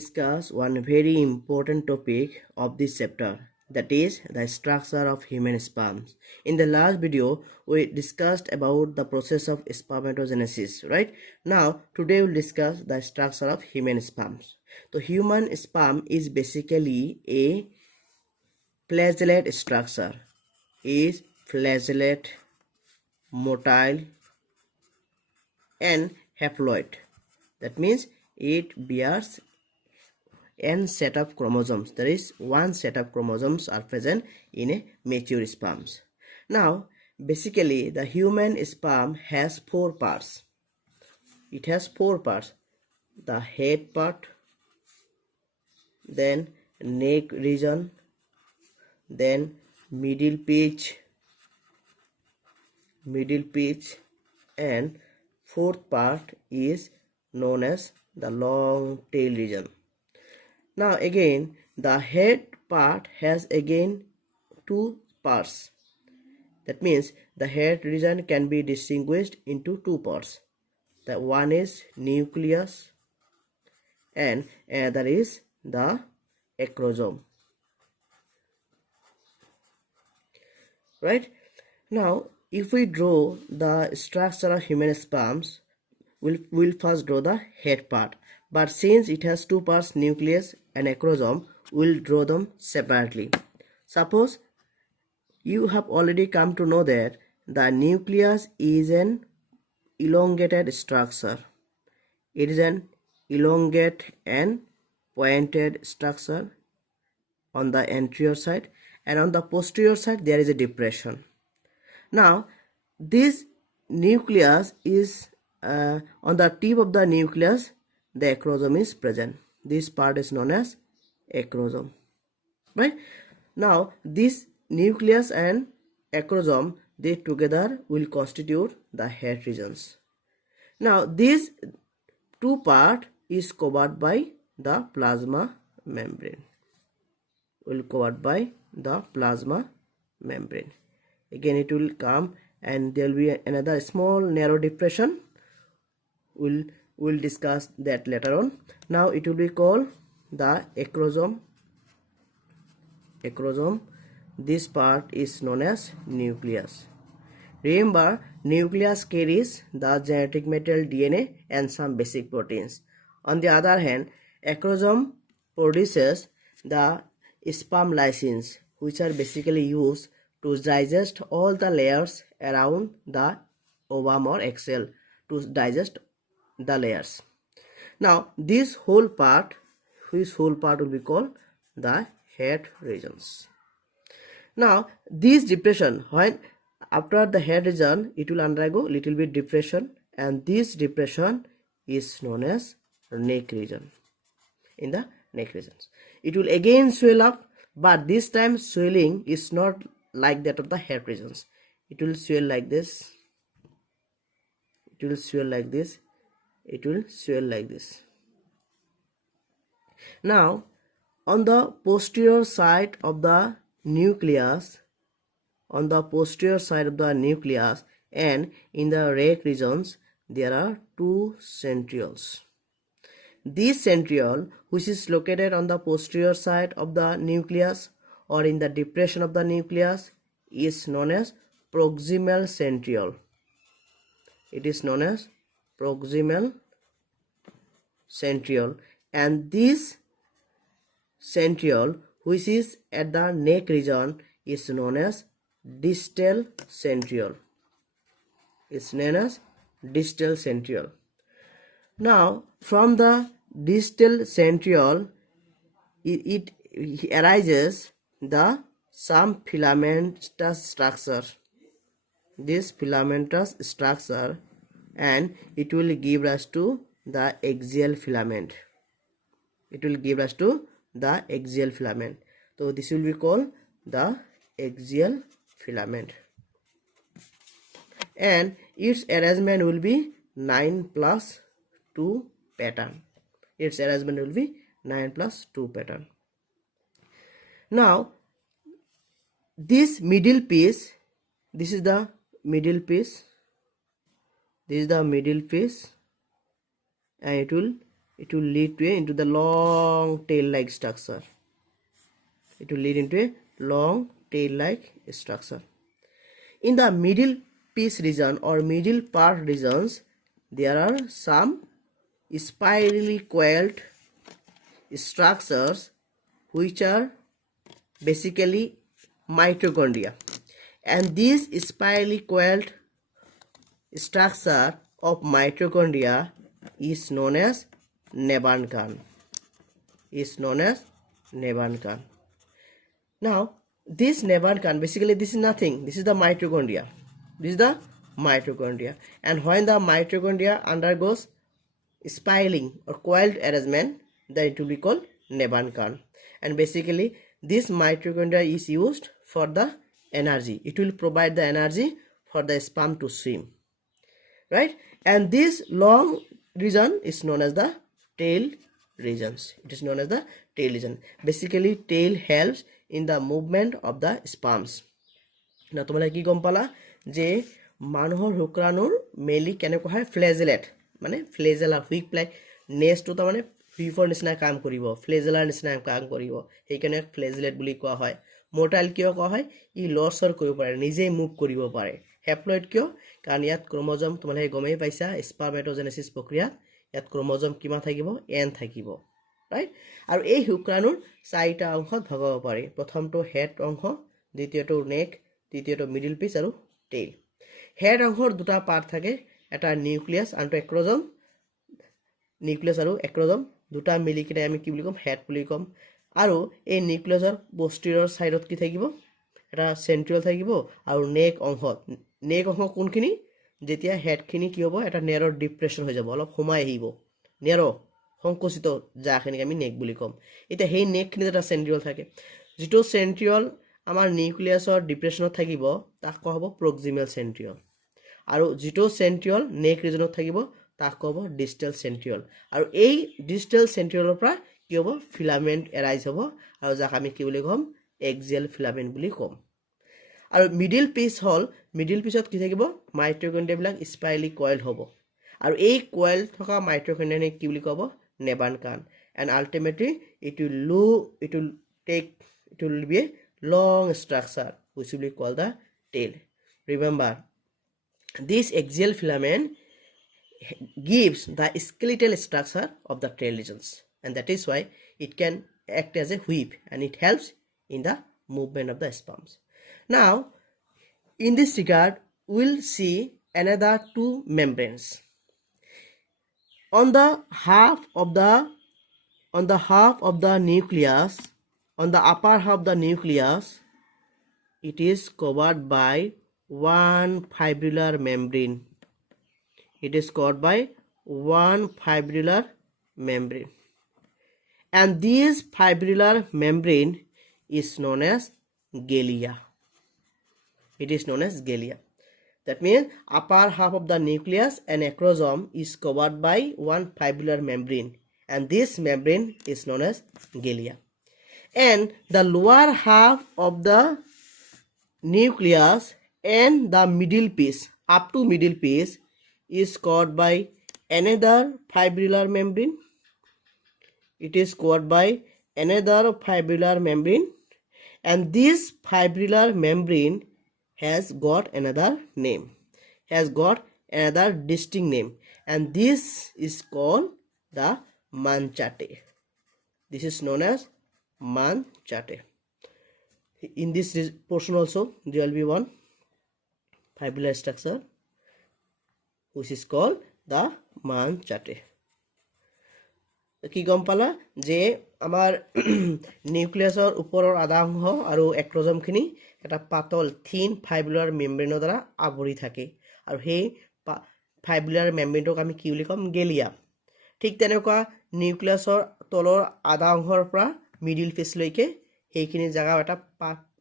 discuss one very important topic of this chapter, that is the structure of human sperms. In the last video, we discussed about the process of spermatogenesis, right? Now, today we'll discuss the structure of human sperms. So, human sperm is basically a flagellate structure, is flagellate, motile, and haploid. That means it bears n set of chromosomes. There is one set of chromosomes are present in a mature sperms. Now, basically, the human sperm has four parts. It has four parts: the head part, then neck region, then middle pitch, and fourth part is known as the long tail region. Now again, the head part has again two parts. That means the head region can be distinguished into two parts. The one is nucleus and another is the acrosome. Right? Now, if we draw the structure of human sperms, we'll first draw the head part. But since it has two parts, nucleus and acrosome, we'll draw them separately. Suppose you have already come to know that the nucleus is an elongated structure. It is an elongate and pointed structure on the anterior side, and on the posterior side there is a depression. Now this nucleus is on the tip of the nucleus the acrosome is present. This part is known as acrosome, right? Now this nucleus and acrosome, they together will constitute the head regions. Now this two part is covered by the plasma membrane. Again it will come and there will be another small narrow depression. We'll discuss that later on. Now it will be called the acrosome. This part is known as nucleus. Remember, nucleus carries the genetic material DNA and some basic proteins. On the other hand, acrosome produces the sperm lysins, which are basically used to digest all the layers around the ovum or egg cell, to digest the layers. Now this whole part will be called the head regions. Now this depression, when after the head region, it will undergo little bit depression, and this depression is known as neck region. In the neck regions, it will again swell up, but this time swelling is not like that of the head regions. It will swell like this. It will swell like this. Now on the posterior side of the nucleus, and in the neck regions, there are two centrioles. This centriole, which is located on the posterior side of the nucleus or in the depression of the nucleus, is known as proximal centriole. It is known as proximal centriole, and this centriole, which is at the neck region, is known as distal centriole. Now from the distal centriole, it arises the some filamentous structure. This filamentous structure, and it will give rise to the axial filament. So this will be called the axial filament, and its arrangement will be 9+2 pattern. Now this middle piece, this is the middle piece, and it will lead to into the long tail-like structure. It will lead into a long tail-like structure. In the middle piece region or middle part regions, there are some spirally coiled structures which are basically mitochondria, and this spirally coiled structure of mitochondria is known as Nabhan Khan. Now this Nabhan Khan, basically this is nothing, this is the mitochondria, and when the mitochondria undergoes spiraling or coiled arrangement, then it will be called Nabhan Khan. And basically this mitochondria is used for the energy. It will provide the energy for the sperm to swim, right? And this long region is known as the tail regions. It is known as the tail region. Basically tail helps in the movement of the sperms. Now tomara ki gom pala je manuhor hukranur mainly keneko hoy flagellate, মানে flagella হুইক ply নেক্সটটো তাৰ মানে হুইফৰ নিচিনা কাম কৰিব, ফ্লেজেলাৰ নিচিনা কাম কৰিব, সেইকাৰণে ফ্লেজেলেট বুলি কোৱা হয়। মোটাইল কিয় কোৱা হয়? ই লৰচৰ কৰিব পাৰে, নিজে মুভ কৰিব পাৰে। হেপ্লয়েড কিয়? কাৰণ ইয়াত ক্ৰোমোজম তোমালোকে গমেই পাইছা, স্পাৰ্মেটোজেনেসিস প্ৰক্ৰিয়াত ইয়াত ক্ৰোমোজম কিমান থাকিব? n থাকিব, ৰাইট? আৰু এই শুক্ৰাণুৰ চাৰিটা অংশত ভগাব পাৰি। প্ৰথমটো হেড অংশ, দ্বিতীয়টো নেক, তৃতীয়টো মিডল পিচ আৰু টেইল। হেড অংশৰ দুটা পাৰ্ট থাকে, এটা নিউক্লিয়াছ আনটো এক্ৰজম। নিউক্লিয়াছ আৰু এক্ৰজম দুটা মিলি কিনে আমি কি বুলি কম? হেড বুলি কম। আৰু এই নিউক্লিয়াছৰ পষ্টেৰিয়ৰ সাইডত কি থাকিব? এটা সেন্ট্ৰিয়ল থাকিব। আৰু নেক অংশ কোনখিনি? যেতিয়া হেডখিনি কি হ'ব? এটা নেৰৰ ডিপ্ৰেছন হৈ যাব, অলপ সোমাই আহিব, নেৰ সংকুচিত যাখিনিক আমি নেক বুলি কম। এতিয়া সেই নেকখিনি এটা সেন্ট্ৰিয়ল থাকে, যিটো সেন্ট্ৰিয়ল আমাৰ নিউক্লিয়াছৰ ডিপ্ৰেছনত থাকিব তাক কোৱা হ'ব প্ৰক্সিমেল সেন্ট্ৰিয়ল। আৰু যিটো সেন্ট্ৰিয়ল নেক ৰিজনত থাকিব তাক কোৱা হ'ব ডিস্টেল সেন্ট্ৰিয়ল। আৰু এই ডিস্টেল সেন্ট্ৰিয়লৰ পৰা কি হ'ব? ফিলামেন্ট এৰাইজ হ'ব, আৰু যাক আমি কি বুলি ক'ম? এক্সিয়েল ফিলামেন্ট বুলি ক'ম। আৰু মিডল পিচ হ'ল, মিডল পিচত কি থাকিব? মাইটকন্ড্ৰিয়াবিলাক স্পাইৰালি কয়েল হ'ব, আৰু এই কয়েল থকা মাইটকন্ড্ৰিয়াক কি বুলি ক'ব? নেবান কান। And ultimately it will be a long structure which will be called the tail. Remember, this axial filament gives the skeletal structure of the tail regions, and that is why it can act as a whip and it helps in the movement of the sperms. Now in this regard we'll see another two membranes on the half of the nucleus. On the upper half of the nucleus, it is covered by one fibrillar membrane. It is covered by one fibrillar membrane, and this fibrillar membrane is known as galea. It is known as galea. That means upper half of the nucleus and acrosome is covered by one fibrillar membrane, and this membrane is known as galea. And the lower half of the nucleus and the middle piece, up to middle piece, is covered by another fibrillar membrane. It is covered by another fibrillar membrane, and this fibrillar membrane has got another name, has got another distinct name, and this is called the manchate. This is known as manchate. In this portion also there will be one fibrillar structure which is called the manchate. কি গম পালা যে আমাৰ নিউক্লিয়াছৰ ওপৰৰ আধা অংশ আৰু এক্ৰজমখিনি এটা পাতল থিন ফাইব্ৰিলাৰ মেমব্ৰেনৰ দ্বাৰা আৱৰি থাকে, আৰু সেই ফাইব্ৰিলাৰ মেমব্ৰেনটোক আমি কি বুলি ক'ম? গেলিয়া। ঠিক তেনেকুৱা নিউক্লিয়াছৰ তলৰ আধা অংশৰ পৰা মিডিল পিচলৈকে সেইখিনি জাগা এটা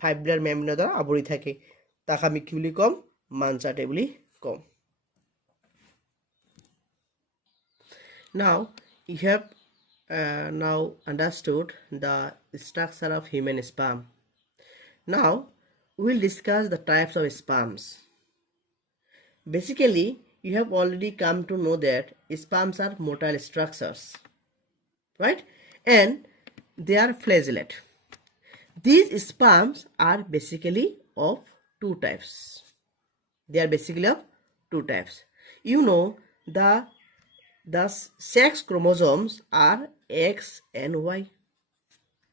ফাইব্ৰিলাৰ মেমব্ৰেনৰ দ্বাৰা আৱৰি থাকে, তাক আমি কি বুলি ক'ম? মানচাটে বুলি ক'ম। Now you have now understood the structure of human sperm. Now we will discuss the types of sperms. Basically you have already come to know that sperms are motile structures. right? And they are flagellate. These sperms are basically of two types. They are basically of two types. You know, the sex chromosomes are X and Y.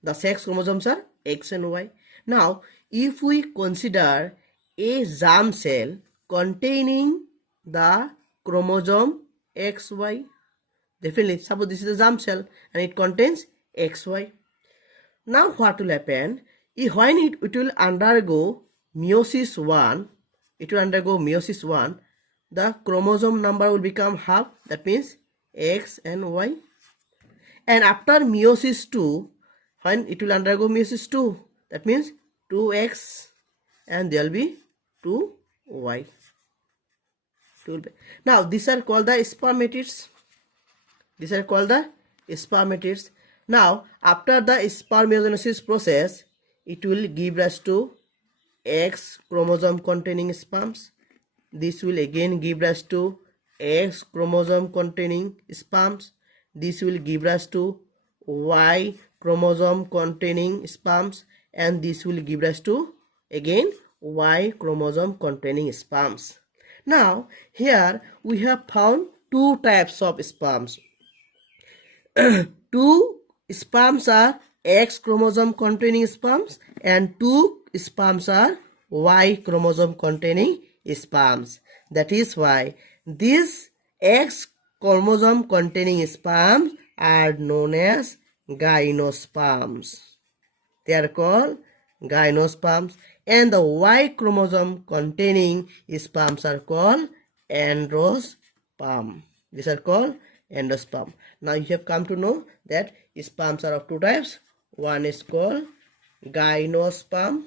The sex chromosomes are X and Y. Now, if we consider a germ cell containing the chromosome XY, definitely, suppose this is a germ cell and it contains XY. Now, what will happen? When it will undergo meiosis 1, the chromosome number will become half, that means X and Y. And after meiosis 2, when it will undergo meiosis 2, that means 2X and there will be 2Y. Now, these are called the spermatids. Now, after the spermiogenesis process, it will give rise to X chromosome containing sperms. This will again give rise to X chromosome containing sperms. This will give rise to Y chromosome containing sperms, and this will give rise to again Y chromosome containing sperms. Now, here we have found two types of sperms. Two sperms are X chromosome containing sperms and two sperms are Y chromosome containing sperms. That is why these X chromosome containing sperms are known as gymnosperms. They are called gymnosperms, and the Y chromosome containing sperms are called androsperm. These are called endosperm. Now you have come to know that sperms are of two types. One is called gymnosperm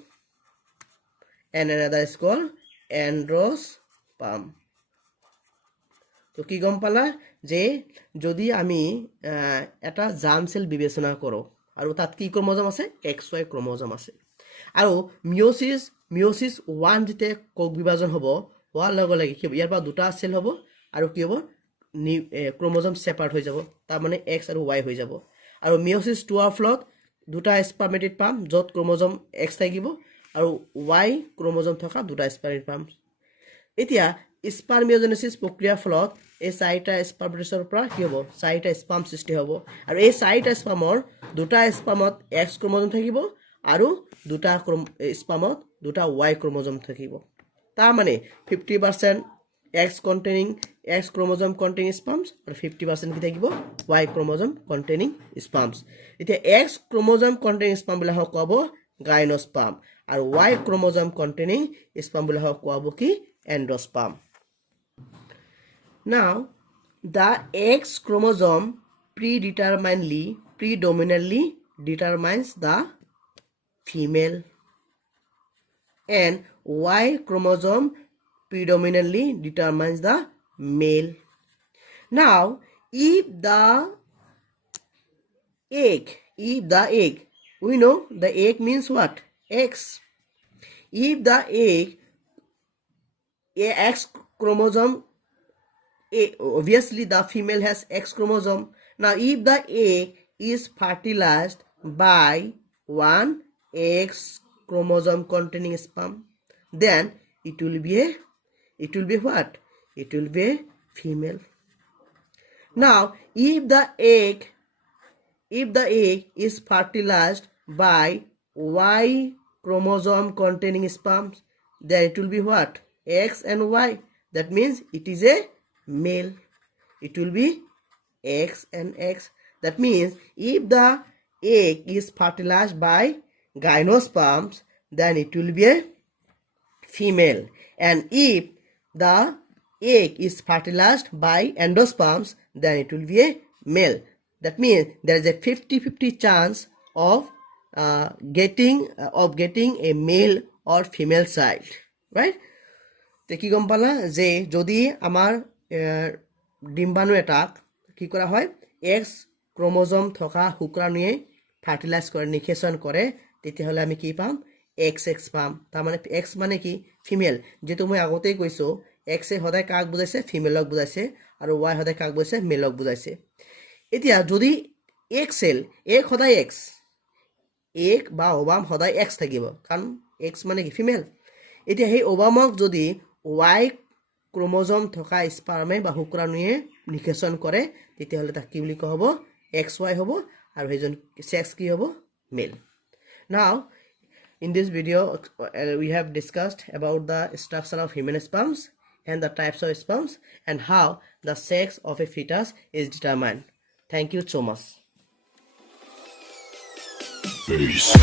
and another is called androsperm. তো কি গম পালা যে যদি আমি এটা জাম sell বিবেচনা কৰোঁ আৰু তাত কি ক্ৰমোজম আছে XY ক্ৰমোজম আছে আৰু মিয়োসিস 1 যেতিয়া কোষ বিভাজন হ'ব হোৱাৰ লগে লগে কি হ'ব ইয়াৰ পৰা দুটা সেল হ'ব আৰু কি হ'ব ক্ৰমোজম সেপাৰেট হৈ যাব তাৰ মানে X আৰু Y হৈ যাব আৰু মিয়োসিস 2 ৰ ফলত দুটা স্পাৰ্মেটিড পাম যত ক্ৰমোজম X থাকিব আৰু Y ক্ৰমোজম থকা দুটা স্পাৰ্মেটিড পাম এতিয়া স্পাৰ্মিওজেনেসিস প্ৰক্ৰিয়াৰ ফলত এই চাৰিটা স্পাৰ্মেটিডৰ পৰা কি হ'ব চাৰিটা স্পাৰ্ম সৃষ্টি হ'ব আৰু এই চাৰিটা স্পাৰ্মৰ দুটা স্পাৰ্মত X ক্ৰমোজম থাকিব আৰু দুটা স্পাৰ্মত দুটা Y ক্ৰমোজম থাকিব তাৰ মানে 50% X chromosome containing sperms আৰু 50% কি থাকিব Y chromosome containing sperms এতিয়া X chromosome containing sperm বুলি কোৱা হ'ব gymnosperm আৰু Y chromosome containing sperm বুলি কোৱা হ'ব কি androsperm. Now, the X chromosome predominantly determines the female, and Y chromosome predominantly determines the male. Now, if the egg, we know the egg means what? X. If the egg, X chromosome, obviously the female has X chromosome. Now, if the egg is fertilized by one X chromosome containing sperm, then it will be what? It will be a female. Now, if the egg is fertilized by Y chromosome containing sperms, then it will be what? X and Y. That means it is a male. It will be X and X. That means if the egg is fertilized by gymnosperms, then it will be a female. And if the egg is fertilized by endosperms, then it will be a male. That means there is a 50-50 chance of getting a male or female child, right? তে কি গম পালা যে যদি আমাৰ ডিম্বাণু attack কি কৰা হয় X ক্ৰমোজম থকা শুক্ৰাণুৱে ফাৰ্টিলাইজ কৰে নিষেচন কৰে তেতিয়াহ'লে আমি কি পাম XX পাম তাৰ মানে X মানে কি ফিমেল যেটো মই আগতেই কৈছো X এ সদায় কাক বুজাইছে ফিমেলক বুজাইছে আৰু Y সদায় কাক বুজাইছে মেলক বুজাইছে এতিয়া যদি এক সেল এক সদায় এক্স এক বা ওভাম সদায় এক্স থাকিব কাৰণ এক্স মানে কি ফিমেল এতিয়া সেই ওভামক যদি ওয়াই ক্ৰোমোজম থকা স্পাৰ্মে বা শুক্ৰাণুৱে নিষেচন কৰে তেতিয়াহ'লে তাক কি বুলি কোৱা হ'ব এক্স ৱাই হ'ব আৰু সেইজন সেক্স কি হ'ব মেল নাও in this video we have discussed about the structure of human sperms and the types of sperms and how the sex of a fetus is determined. Thank you so much. Peace.